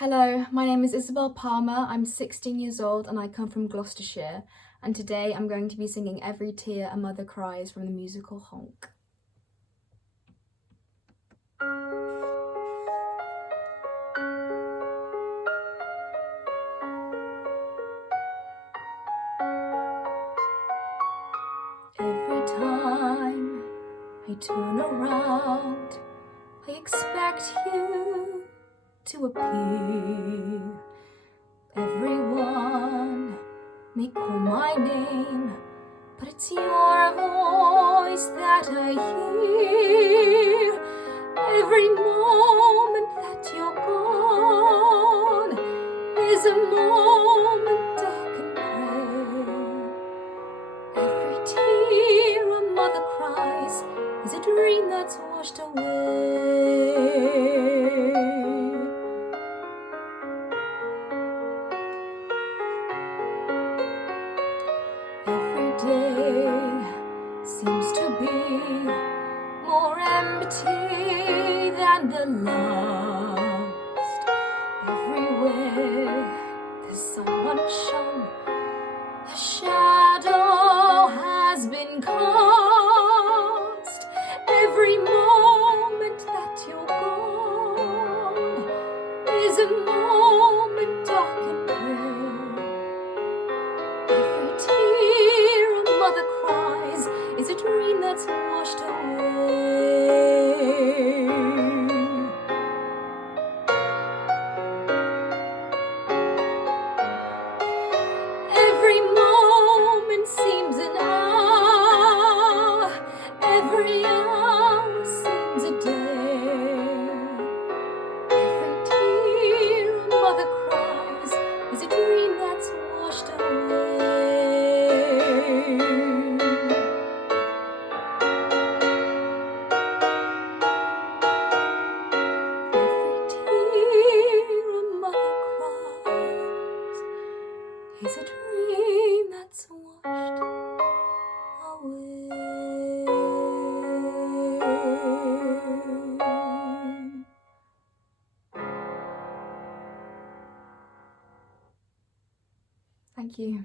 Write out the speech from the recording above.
Hello, my name is Isobel Palmer. I'm 16 years old and I come from Gloucestershire. And today I'm going to be singing Every Tear a Mother Cries from the musical Honk. Every time I turn around, I expect you to appear. Everyone may call my name, but it's your voice that I hear. Every moment that you're gone is a moment dark and grey. Every tear a mother cries is a dream that's washed away. Every day seems to be more empty than the last. Everywhere the sun once shone, a shadow has been cast. Every moment that you're gone is a moment dark and grey. Every tear a mother cries is a dream that's washed away. Every moment seems an hour, every hour seems a day. Every tear a mother cries is a dream that's washed away. Every tear a mother cries is a dream that's washed away. Thank you.